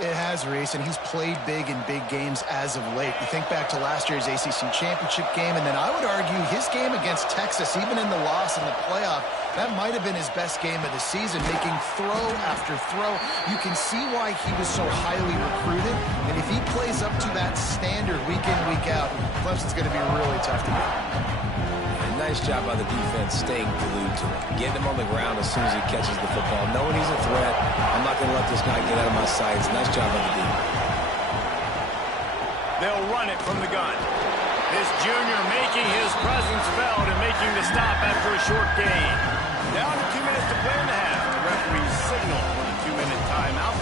It has, Reese, and he's played big in big games as of late. You think back to last year's ACC championship game, and then I would argue his game against Texas, even in the loss in the playoff, that might have been his best game of the season, making throw after throw. You can see why he was so highly recruited, and if he plays up to that standard week in, week out, Clemson's going to be really tough to get. Nice job by the defense staying glued to him, getting him on the ground as soon as he catches the football, knowing he's a threat. I'm not going to let this guy get out of my sights. Nice job by the defense. They'll run it from the gun. This junior making his presence felt and making the stop after a short gain. Down to 2 minutes to play in the half. The referee signal for the 2-minute timeout.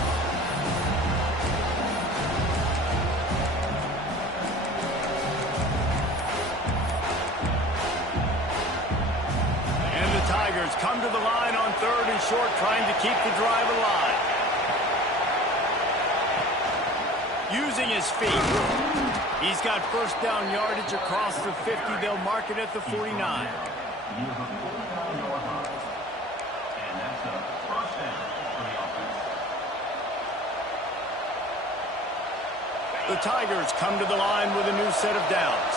Tigers come to the line on 3rd and short, trying to keep the drive alive. Using his feet. He's got first down yardage across the 50. They'll mark it at the 49. The Tigers come to the line with a new set of downs.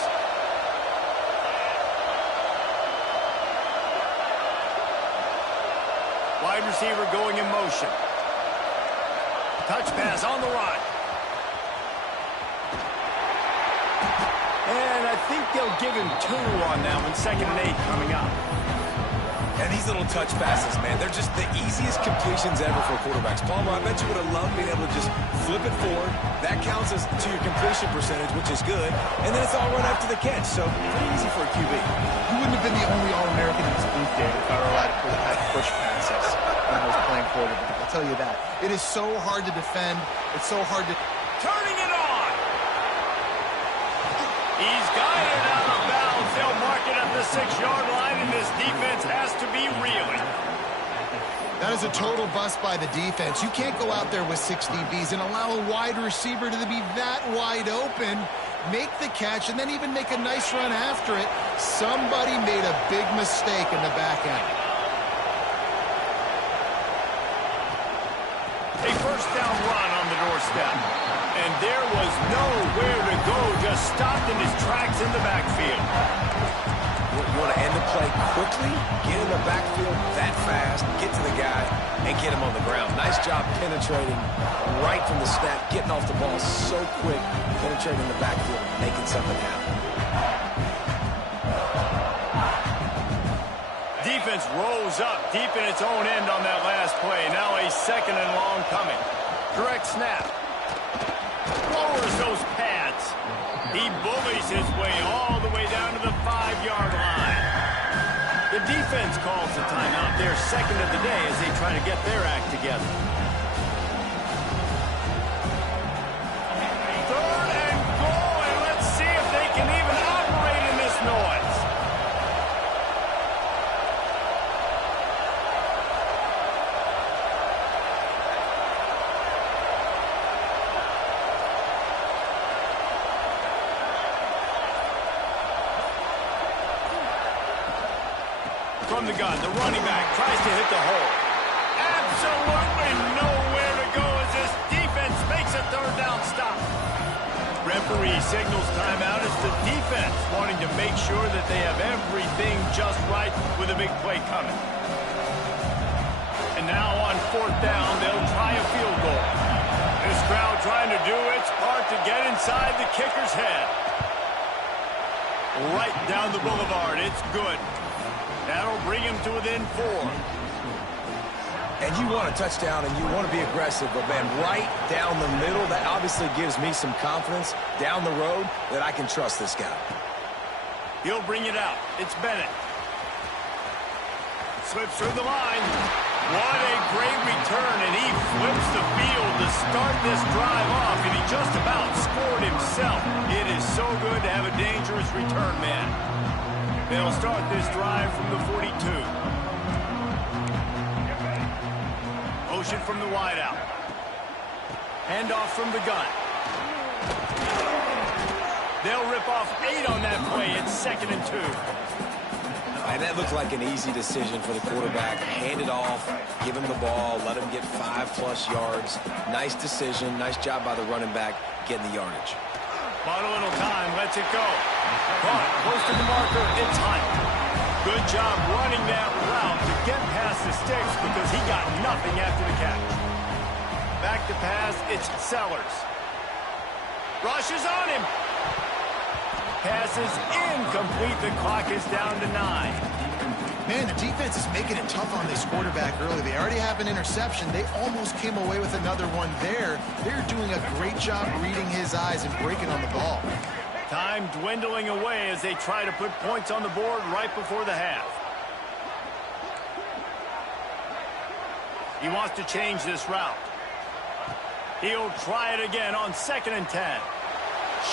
Wide receiver going in motion. Touch pass on the run. And I think they'll give him 2 on that one. 2nd and 8 coming up. And these little touch passes, man, they're just the easiest completions ever for quarterbacks. Palmer, I bet you would have loved being able to just flip it forward. That counts as to your completion percentage, which is good. And then it's all run after the catch, so pretty easy for a QB. He wouldn't have been the only All-American in his booth game if Colorado had push passes when he was playing quarterback. I'll tell you that. It is so hard to defend. It's so hard to... Turning it on! He's got it out of bounds. They'll mark it at the 6-yard line, and this defense has to be reeling. That is a total bust by the defense. You can't go out there with 6 DBs and allow a wide receiver to be that wide open, make the catch, and then even make a nice run after it. Somebody made a big mistake in the back end. A first down run on the doorstep. And there was nowhere to go, just stopped in his tracks in the backfield. You want to end the play quickly, get in the backfield that fast, get to the guy, and get him on the ground. Nice job penetrating right from the snap, getting off the ball so quick, penetrating the backfield, making something happen. Defense rose up deep in its own end on that last play. Now a 2nd and long coming. Direct snap. Lowers those pads. He bullies his way all the way down to the 5-yard line. The defense calls the timeout, their 2nd of the day, as they try to get their act together. 3rd and goal, and let's see if they can even operate in this noise. From the gun, the running back tries to hit the hole. Absolutely nowhere to go as this defense makes a 3rd down stop. Referee signals timeout as the defense wanting to make sure that they have everything just right with a big play coming. And now on 4th down, they'll try a field goal. This crowd trying to do its part to get inside the kicker's head. Right down the boulevard, it's good. That'll bring him to within 4. And you want a touchdown and you want to be aggressive, but man, right down the middle, that obviously gives me some confidence down the road that I can trust this guy. He'll bring it out. It's Bennett. Slips through the line. What a great return, and he flips the field to start this drive off, and he just about scored himself. It is so good to have a dangerous return man. They'll start this drive from the 42. Motion from the wideout. Handoff from the gun. They'll rip off 8 on that play. It's 2nd and 2. And that looked like an easy decision for the quarterback. Hand it off, give him the ball, let him get 5+ yards. Nice decision. Nice job by the running back getting the yardage. Bought a little time, lets it go. Caught, close to the marker, it's Hunt. Good job running that route to get past the sticks because he got nothing after the catch. Back to pass, it's Sellers. Rushes on him. Passes incomplete. The clock is down to 9. Man, the defense is making it tough on this quarterback early. They already have an interception. They almost came away with another one there. They're doing a great job reading his eyes and breaking on the ball. Time dwindling away as they try to put points on the board right before the half. He wants to change this route. He'll try it again on 2nd and 10.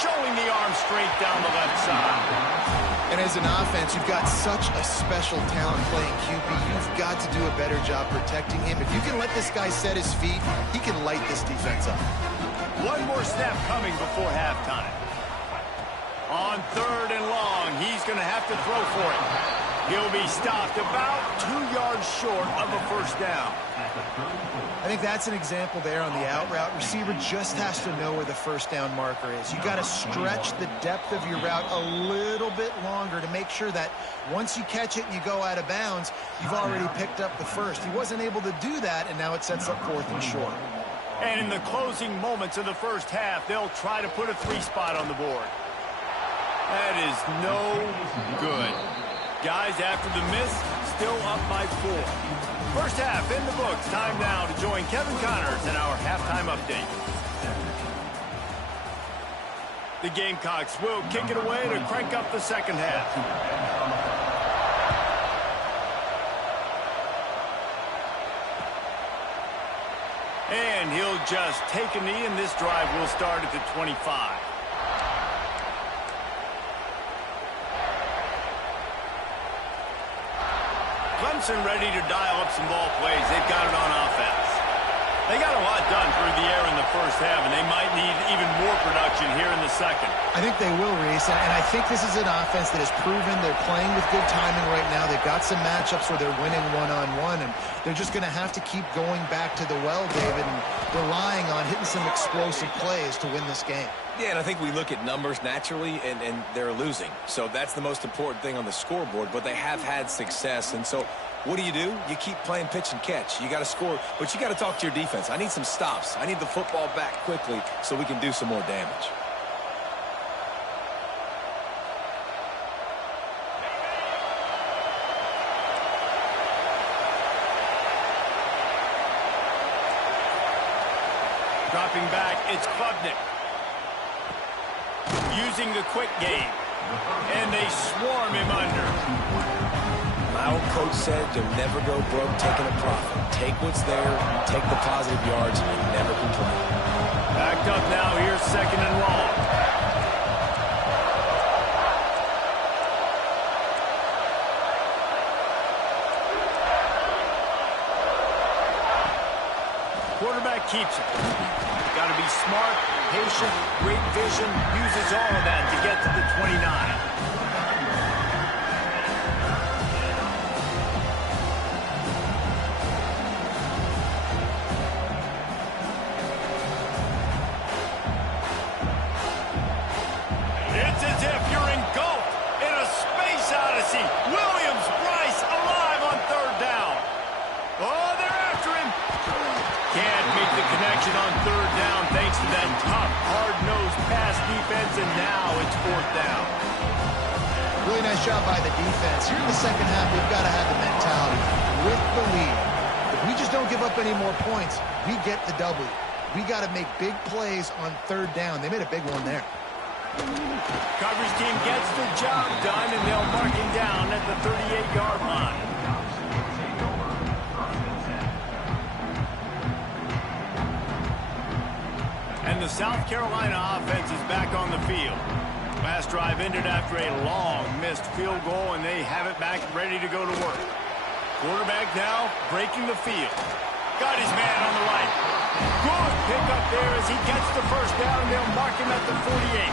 Showing the arm straight down the left side. And as an offense, you've got such a special talent playing QB. You've got to do a better job protecting him. If you can let this guy set his feet, he can light this defense up. One more snap coming before halftime. On 3rd and long, he's going to have to throw for it. He'll be stopped about 2 yards short of a first down. I think that's an example there on the out route. Receiver just has to know where the first down marker is. You got to stretch the depth of your route a little bit longer to make sure that once you catch it and you go out of bounds, you've already picked up the first. He wasn't able to do that, and now it sets up 4th and short. And in the closing moments of the first half, they'll try to put a 3-spot on the board. That is no good. Guys, after the miss, still up by 4. First half in the books. Time now to join Kevin Connors in our halftime update. The Gamecocks will kick it away to crank up the second half. And he'll just take a knee, and this drive will start at the 25. Clemson ready to dial up some ball plays. They've got it on offense. They got a lot done through the air in the first half, and they might need even more production here in the second. I think they will, Reese, and I think this is an offense that has proven they're playing with good timing right now. They've got some matchups where they're winning one-on-one, and they're just going to have to keep going back to the well, David, and relying on hitting some explosive plays to win this game. Yeah, and I think we look at numbers naturally, and they're losing. So that's the most important thing on the scoreboard, but they have had success. And so what do? You keep playing pitch and catch. You got to score, but you got to talk to your defense. I need some stops. I need the football back quickly so we can do some more damage. Dropping back, it's Klubnik. Using the quick game. And they swarm him under. My old coach said you'll never go broke taking a profit. Take what's there, take the positive yards, and never complain. Backed up now, here's 2nd and long. Quarterback keeps it. Got to be smart, patient, great vision, uses all of that to get to the 29. It's as if you're engulfed in a space odyssey. Williams, Bryce, alive on 3rd down. Oh, they're after him. Can't make the connection on 3rd down thanks to that tough, hard-nosed pass defense, and now it's 4th down. Really nice job by the defense. Here in the second half, we've got to have the mentality with the lead. If we just don't give up any more points, we get the W. We got to make big plays on 3rd down. They made a big one there. Coverage team gets the job done, and they'll mark him down at the 38-yard line. And the South Carolina offense is back on the field. Last drive ended after a long missed field goal, and they have it back ready to go to work. Quarterback now breaking the field. Got his man on the right. Good pick up there as he gets the first down, and they'll mark him at the 48.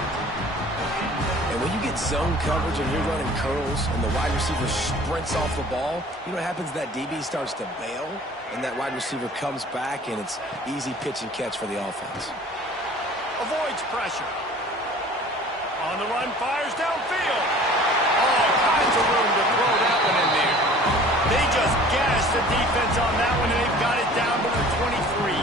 And when you get zone coverage and you're running curls and the wide receiver sprints off the ball, you know what happens? That DB starts to bail, and that wide receiver comes back, and it's easy pitch and catch for the offense. Avoids pressure. On the run, fires downfield. All kinds of room to throw that one in there. They just gashed the defense on that one, and they've got it down to the 23.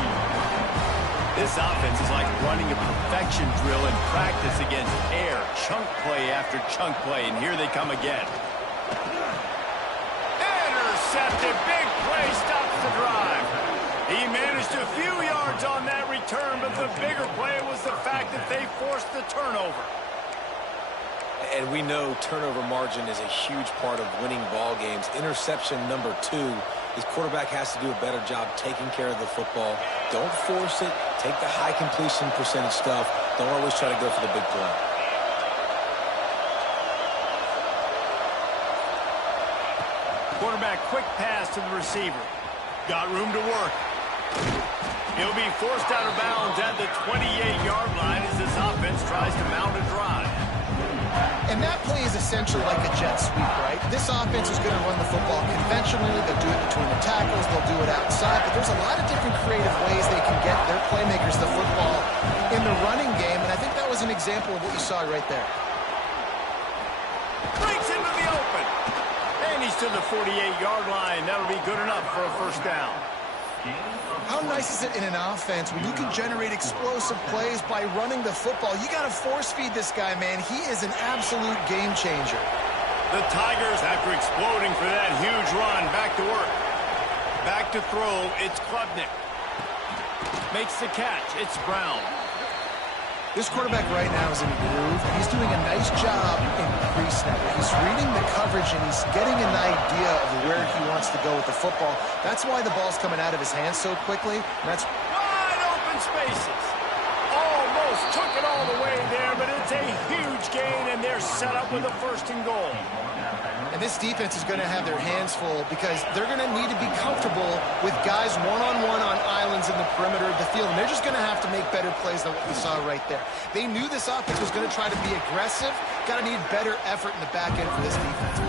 This offense is like running a perfection drill in practice against air. Chunk play after chunk play, and here they come again. Intercepted. Big play stops the drive. He managed a few yards on that return, but the bigger play was the fact that they forced the turnover. And we know turnover margin is a huge part of winning ball games. Interception number 2. His quarterback has to do a better job taking care of the football. Don't force it. Take the high completion percentage stuff. Don't always try to go for the big play. Quarterback quick pass to the receiver. Got room to work. He'll be forced out of bounds at the 28-yard line as this offense tries to mount a drive. And that play is essentially like a jet sweep, right? This offense is going to run the football conventionally. They'll do it between the tackles. They'll do it outside. But there's a lot of different creative ways they can get their playmakers the football in the running game. And I think that was an example of what you saw right there. Breaks into the open. And he's to the 48-yard line. That'll be good enough for a first down. How nice is it in an offense when you can generate explosive plays by running the football? You got to force feed this guy, man. He is an absolute game changer. The Tigers, after exploding for that huge run, back to work. Back to throw, it's Klubnik. Makes the catch, it's Brown. This quarterback right now is in a groove. He's doing a nice job in pre-snap. He's reading the coverage, and he's getting an idea of where he wants to go with the football. That's why the ball's coming out of his hands so quickly. That's wide open spaces. Almost took it all the way there, but it's a huge gain, and they're set up with a 1st and goal. And this defense is going to have their hands full because they're going to need to be comfortable with guys one-on-one on islands in the perimeter of the field. And they're just going to have to make better plays than what we saw right there. They knew this offense was going to try to be aggressive. Got to need better effort in the back end for this defense.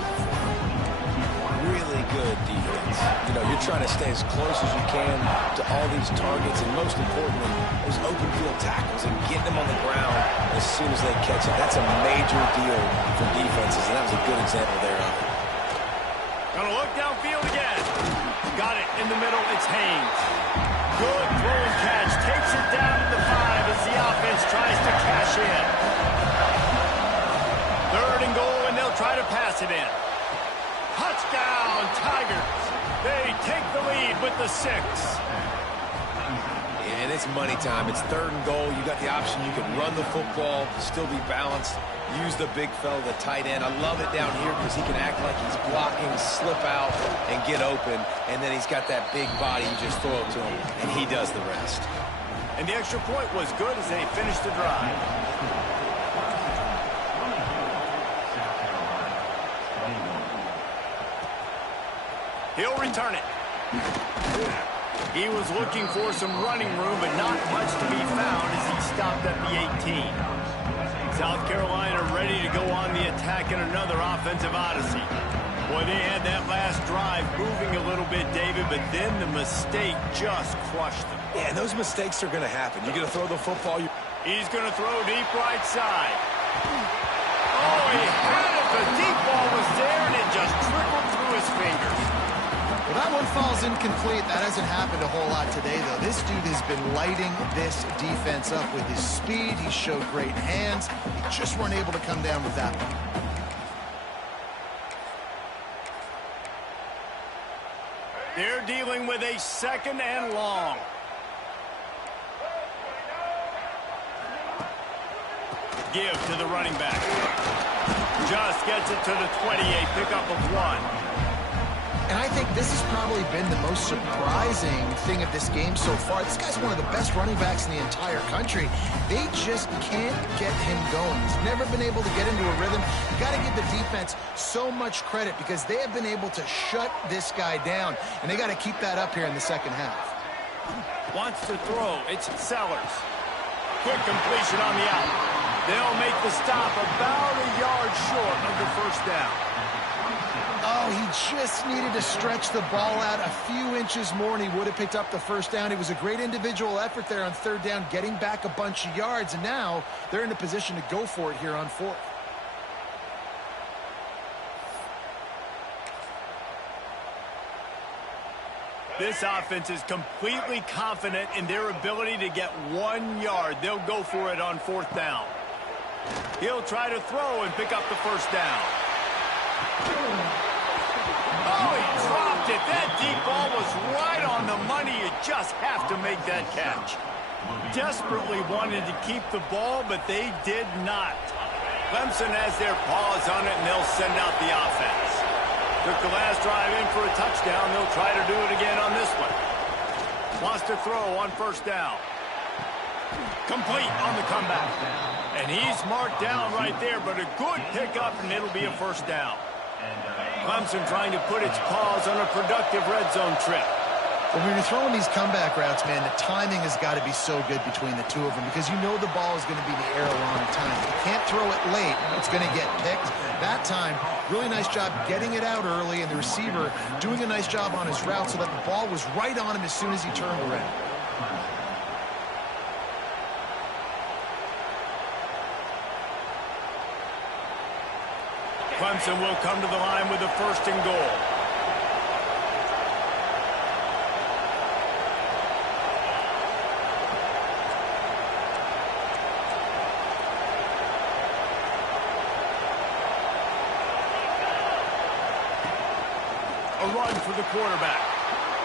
Really good defense. You know, you're trying to stay as close as you can to all these targets. And most importantly, those open field tackles and getting them on the ground as soon as they catch it. That's a major deal for defenses, and that was a good example there of it. Gonna look downfield again. Got it in the middle. It's Haynes. Good throw and catch. Takes it down to the 5 as the offense tries to cash in. 3rd and goal, and they'll try to pass it in. Touchdown, Tigers. They take the lead with the 6. And it's money time. It's 3rd and goal. You got the option. You can run the football, still be balanced, use the big fella, the tight end. I love it down here because he can act like he's blocking, slip out, and get open. And then he's got that big body. You just throw it to him, and he does the rest. And the extra point was good as they finished the drive. He'll return it. He was looking for some running room, but not much to be found as he stopped at the 18. South Carolina ready to go on the attack in another offensive odyssey. Boy, they had that last drive moving a little bit, David, but then the mistake just crushed them. Yeah, and those mistakes are going to happen. You're going to throw the football. He's going to throw deep right side. Oh, he had it. The deep ball was there, and it just trickled through his fingers. Well, that one falls incomplete. That hasn't happened a whole lot today, though. This dude has been lighting this defense up with his speed. He showed great hands. He just weren't able to come down with that one. They're dealing with a 2nd and long. Give to the running back. Just gets it to the 28, pickup of 1. And I think this has probably been the most surprising thing of this game so far. This guy's one of the best running backs in the entire country. They just can't get him going. He's never been able to get into a rhythm. You got to give the defense so much credit because they have been able to shut this guy down. And they got to keep that up here in the 2nd half. Wants to throw. It's Sellers. Quick completion on the out. They'll make the stop about a yard short of the first down. Oh, he just needed to stretch the ball out a few inches more, and he would have picked up the first down. It was a great individual effort there on third down, getting back a bunch of yards, and now they're in a position to go for it here on fourth. This offense is completely confident in their ability to get 1 yard. They'll go for it on fourth down. He'll try to throw and pick up the first down. Oh, he dropped it. That deep ball was right on the money. You just have to make that catch. Desperately wanted to keep the ball, but they did not. Clemson has their paws on it, and they'll send out the offense. Took the last drive in for a touchdown. They'll try to do it again on this one. Wants to throw on first down. Complete on the comeback. And he's marked down right there, but a good pickup, and it'll be a first down. Clemson trying to put its paws on a productive red zone trip. When you're throwing these comeback routes, man, the timing has got to be so good between the two of them because you know the ball is going to be in the air a long time. If you can't throw it late, it's going to get picked. That time, really nice job getting it out early, and the receiver doing a nice job on his route so that the ball was right on him as soon as he turned around. Clemson will come to the line with a first and goal. A run for the quarterback.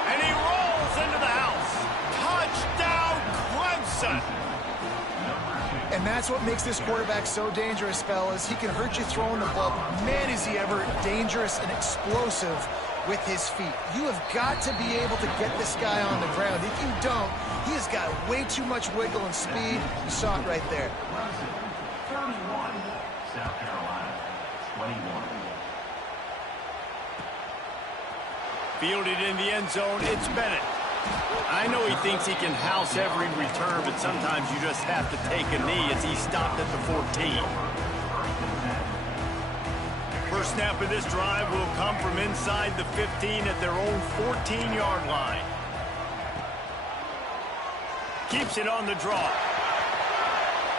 And he rolls into the house. Touchdown, Clemson! And that's what makes this quarterback so dangerous, fellas. He can hurt you throwing the ball. Man, is he ever dangerous and explosive with his feet. You have got to be able to get this guy on the ground. If you don't, he has got way too much wiggle and speed. You saw it right there. 31, South Carolina, 21. Fielded in the end zone, it's Bennett. I know he thinks he can house every return, but sometimes you just have to take a knee as he stopped at the 14. First snap of this drive will come from inside the 15 at their own 14-yard line. Keeps it on the draw.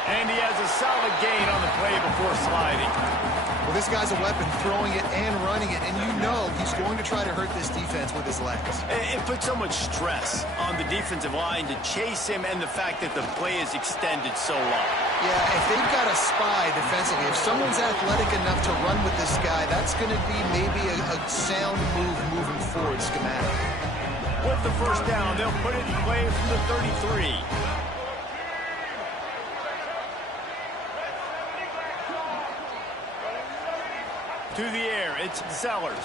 And he has a solid gain on the play before sliding. Well, this guy's a weapon, throwing it and running it, and you know he's going to try to hurt this defense with his legs. It puts so much stress on the defensive line to chase him and the fact that the play is extended so long. Yeah, if they've got a spy defensively, if someone's athletic enough to run with this guy, that's going to be maybe a sound move moving forward schematic. With the first down, they'll put it in play from the 33. To the air, it's Sellers.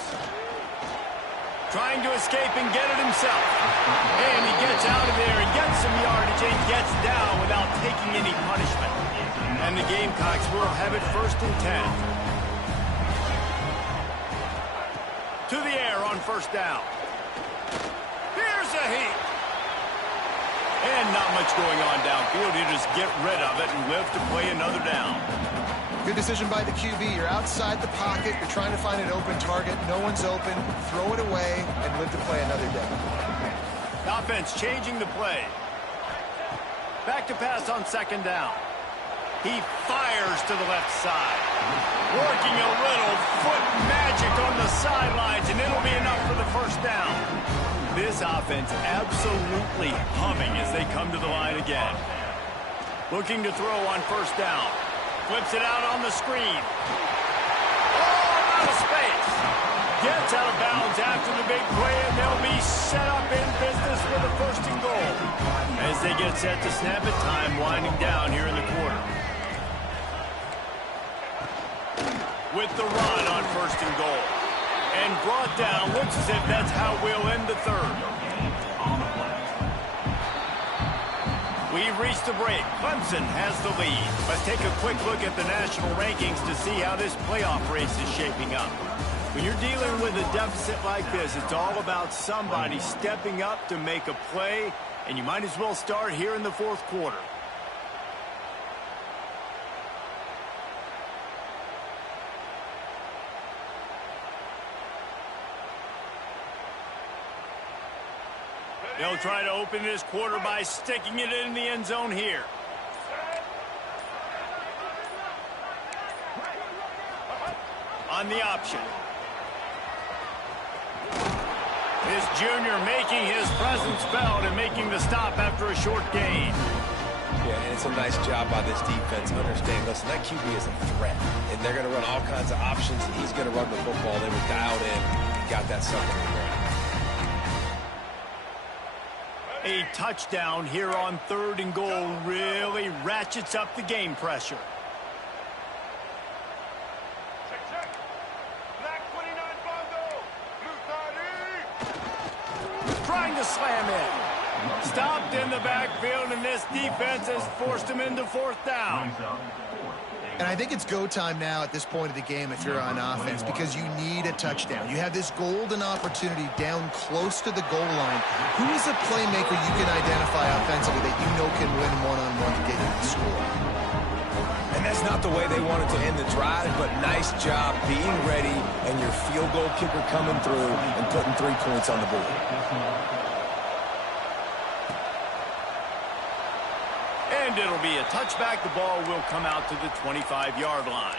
Trying to escape and get it himself. And he gets out of there and gets some yardage and gets down without taking any punishment. And the Gamecocks will have it first and 10. To the air on first down. Here's a heat. And not much going on downfield. You just get rid of it and live to play another down. Good decision by the QB. You're outside the pocket. You're trying to find an open target. No one's open. Throw it away and live to play another day. Offense changing the play. Back to pass on second down. He fires to the left side. Working a little foot magic on the sidelines, and it'll be enough for the first down. This offense absolutely humming as they come to the line again. Looking to throw on first down. Flips it out on the screen. Oh, out of space. Gets out of bounds after the big play, and they'll be set up in business with a first and goal. As they get set to snap it, time winding down here in the quarter. With the run on first and goal. And brought down, looks as if that's how we'll end the third. We've reached the break. Clemson has the lead. Let's take a quick look at the national rankings to see how this playoff race is shaping up. When you're dealing with a deficit like this, it's all about somebody stepping up to make a play, and you might as well start here in the fourth quarter. They'll try to open this quarter by sticking it in the end zone here. On the option. This junior making his presence felt and making the stop after a short gain. Yeah, and it's a nice job by this defense. Understand, listen, that QB is a threat, and they're going to run all kinds of options, and he's going to run the football. They were dialed in and got that sucker in the ground. A touchdown here on 3rd and goal really ratchets up the game pressure. Trying to slam in. Stopped in the backfield, and this defense has forced him into 4th down. And I think it's go time now at this point of the game if you're on offense, because you need a touchdown. You have this golden opportunity down close to the goal line. Who is a playmaker you can identify offensively that you know can win one-on-one to get you the score? And that's not the way they wanted to end the drive, but nice job being ready and your field goal kicker coming through and putting 3 points on the board. And it'll be a touchback. The ball will come out to the 25-yard line.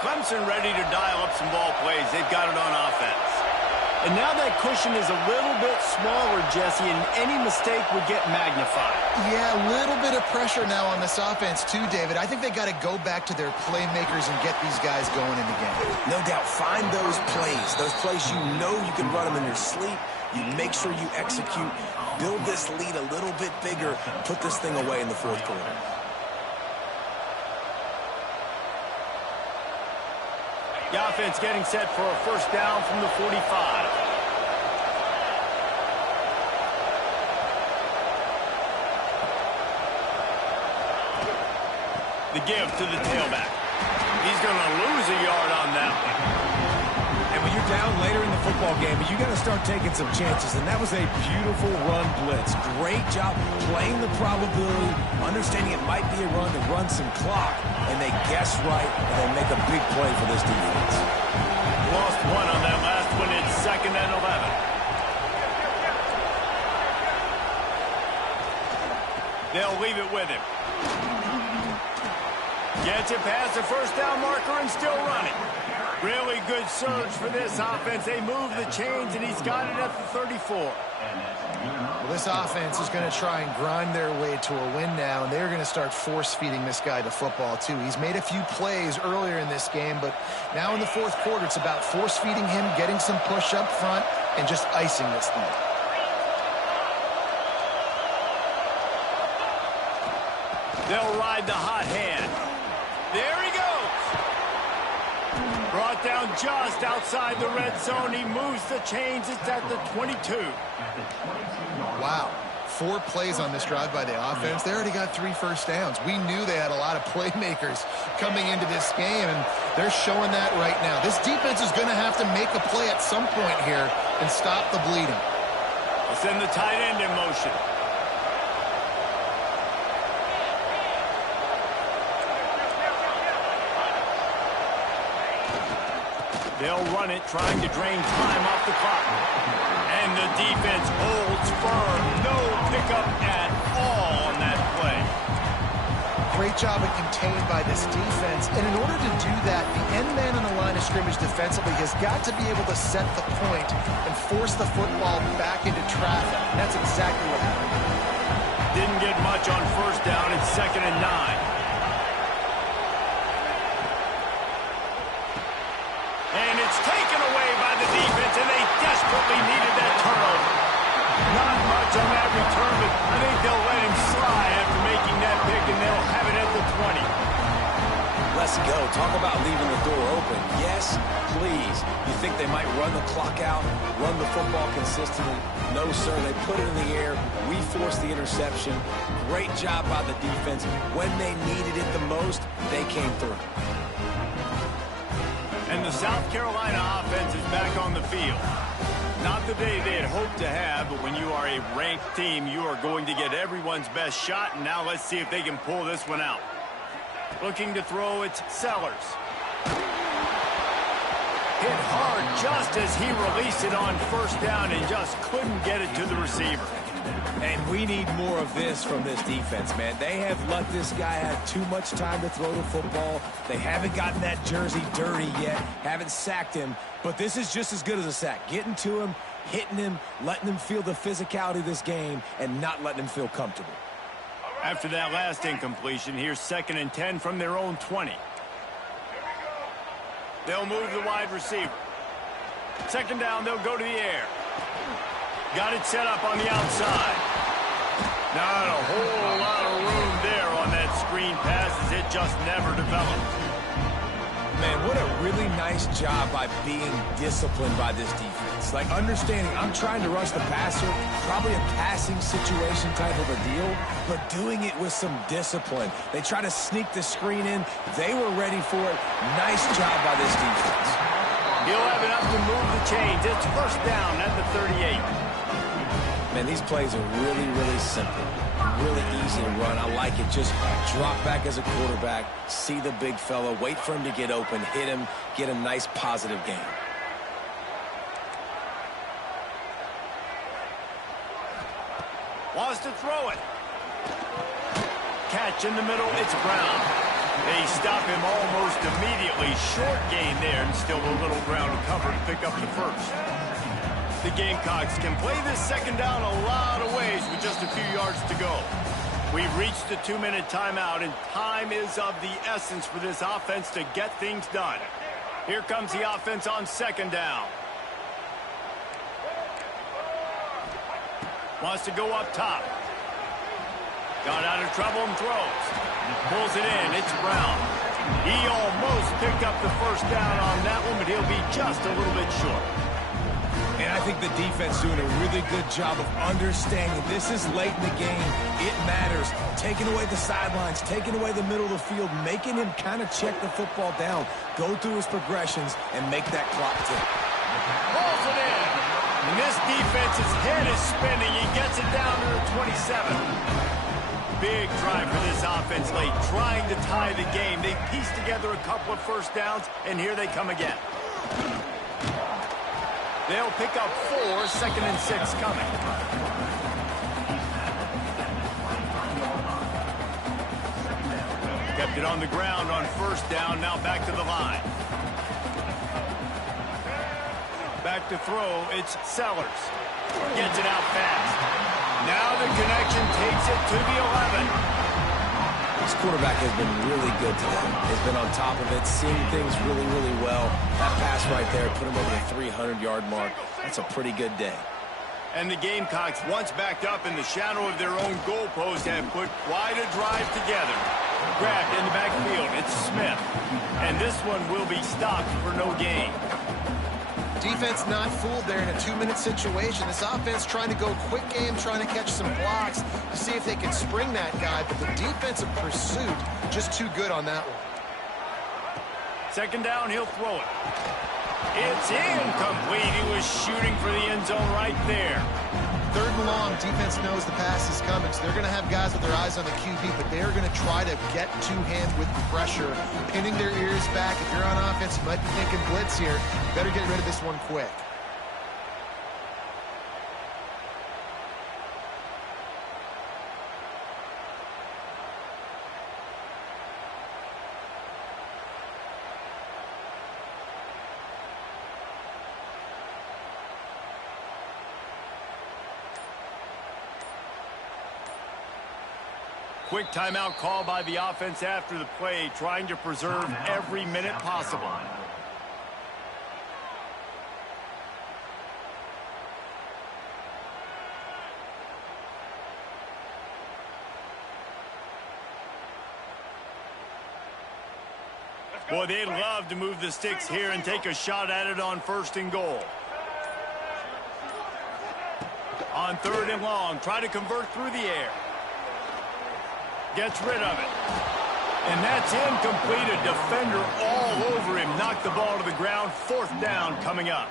Clemson ready to dial up some ball plays. They've got it on offense. And now that cushion is a little bit smaller, Jesse, and any mistake would get magnified. Yeah, a little bit of pressure now on this offense too, David. I think they got to go back to their playmakers and get these guys going in the game. No doubt, find those plays you know you can run them in your sleep. You make sure you execute, build this lead a little bit bigger, put this thing away in the 4th quarter. The offense getting set for a 1st down from the 45. The give to the tailback. He's going to lose a yard on that one. And when you're down later in the football game, you got to start taking some chances, and that was a beautiful run blitz. Great job playing the probability, understanding it might be a run to run some clock, and they guess right, and they make a big play for this defense. Lost 1 on that last one. It's 2nd and 11. They'll leave it with him. Gets it past the 1st down marker and still running. Really good surge for this offense. They move the chains, and he's got it at the 34. Well, this offense is going to try and grind their way to a win now, and they're going to start force-feeding this guy the football, too. He's made a few plays earlier in this game, but now in the 4th quarter, it's about force-feeding him, getting some push up front, and just icing this thing. They'll ride the hot hand. There he goes. Brought down just outside the red zone. He moves the chains. It's at the 22. Wow. 4 plays on this drive by the offense. They already got 3 first downs. We knew they had a lot of playmakers coming into this game, and they're showing that right now. This defense is going to have to make a play at some point here and stop the bleeding. They'll send the tight end in motion. They'll run it, trying to drain time off the clock. And the defense holds firm. No pickup at all on that play. Great job of contained by this defense. And in order to do that, the end man on the line of scrimmage defensively has got to be able to set the point and force the football back into traffic. And that's exactly what happened. Didn't get much on 1st down. It's 2nd and 9. And it's taken away by the defense, and they desperately needed that turnover. Not much on that return, but I think they'll let him slide after making that pick, and they'll have it at the 20. Let's go. Talk about leaving the door open. Yes, please. You think they might run the clock out, run the football consistently? No, sir. They put it in the air. We forced the interception. Great job by the defense. When they needed it the most, they came through. And the South Carolina offense is back on the field. Not the day they had hoped to have, but when you are a ranked team, you are going to get everyone's best shot. And now let's see if they can pull this one out. Looking to throw, it's Sellers. Hit hard just as he released it on first down and just couldn't get it to the receiver. And we need more of this from this defense, man. They have let this guy have too much time to throw the football. They haven't gotten that jersey dirty yet, haven't sacked him, but this is just as good as a sack. Getting to him, hitting him, letting him feel the physicality of this game, and not letting him feel comfortable. After that last incompletion, here's 2nd and 10 from their own 20. They'll move the wide receiver. 2nd down, they'll go to the air. Got it set up on the outside. Not a whole lot of room there on that screen pass as it just never developed. Man, what a really nice job by being disciplined by this defense. Like, understanding I'm trying to rush the passer, probably a passing situation type of a deal, but doing it with some discipline. They try to sneak the screen in. They were ready for it. Nice job by this defense. He'll have enough to move the chains. It's 1st down at the 38. Man, these plays are really, really simple. Really easy to run. I like it. Just drop back as a quarterback, see the big fella, wait for him to get open, hit him, get a nice positive game. Wants to throw it. Catch in the middle. It's Brown. They stop him almost immediately. Short gain there and still a little ground to cover to pick up the first. The Gamecocks can play this 2nd down a lot of ways with just a few yards to go. We've reached the 2-minute timeout, and time is of the essence for this offense to get things done. Here comes the offense on 2nd down. Wants to go up top. Got out of trouble and throws. Pulls it in. It's Brown. He almost picked up the 1st down on that one, but he'll be just a little bit short. And I think the defense doing a really good job of understanding this is late in the game. It matters. Taking away the sidelines, taking away the middle of the field, making him kind of check the football down, go through his progressions, and make that clock tick. Pulls it in. And this defense's head is spinning. He gets it down to the 27. Big drive for this offense late, trying to tie the game. They pieced together a couple of 1st downs, and here they come again. They'll pick up 4, 2nd and 6 coming. Kept it on the ground on 1st down, now back to the line. Back to throw, it's Sellers. Gets it out fast. Now the connection takes it to the 11. This quarterback has been really good today. He's been on top of it, seeing things really, really well. That pass right there put him over the 300-yard mark. That's a pretty good day. And the Gamecocks, once backed up in the shadow of their own goalpost, have put quite a drive together. Grabbed in the backfield, it's Smith. And this one will be stopped for no gain. Defense not fooled there in a 2-minute situation. This offense trying to go quick game, trying to catch some blocks to see if they can spring that guy, but the defensive pursuit just too good on that one. 2nd down, he'll throw it. It's incomplete. He was shooting for the end zone right there. 3rd and long, defense knows the pass is coming, so they're going to have guys with their eyes on the QB, but they're going to try to get to him with the pressure, pinning their ears back. If you're on offense, you might be thinking blitz here. You better get rid of this one quick. Quick timeout call by the offense after the play, trying to preserve every minute possible. Boy, they'd love to move the sticks here and take a shot at it on 1st and goal. On 3rd and long, try to convert through the air. Gets rid of it. And that's incomplete. A defender all over him. Knocked the ball to the ground. 4th down coming up.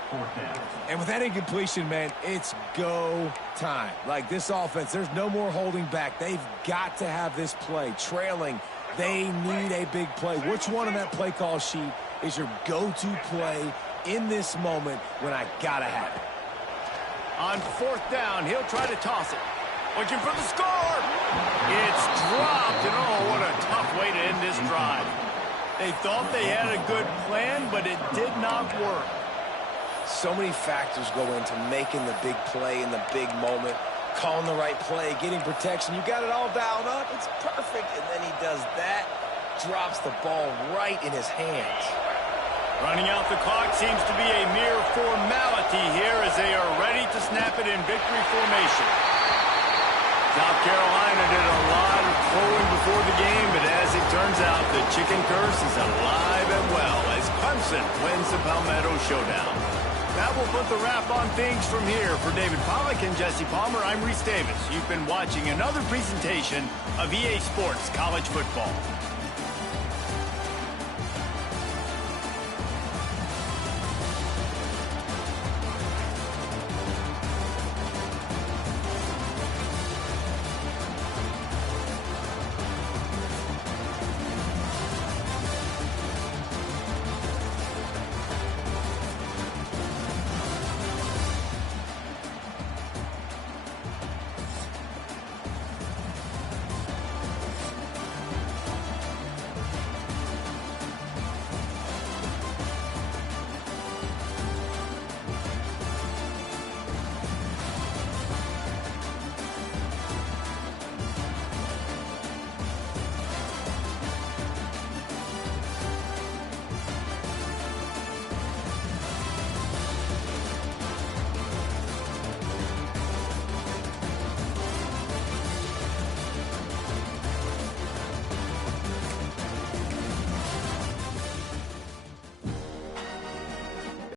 And with that incompletion, man, it's go time. Like this offense, there's no more holding back. They've got to have this play. Trailing, They need a big play. Which one on that play call sheet is your go-to play in this moment when I gotta have it? On 4th down, he'll try to toss it. Looking for the score. It's dropped, and oh, what a tough way to end this drive. They thought they had a good plan, but it did not work. So many factors go into making the big play in the big moment. Calling the right play, getting protection. You got it all dialed up. It's perfect. And then he does that, drops the ball right in his hands. Running out the clock seems to be a mere formality here as they are ready to snap it in victory formation. South Carolina did a lot of throwing before the game, but as it turns out, the chicken curse is alive and well as Clemson wins the Palmetto Showdown. That will put the wrap on things from here. For David Pollack and Jesse Palmer, I'm Reese Davis. You've been watching another presentation of EA Sports College Football.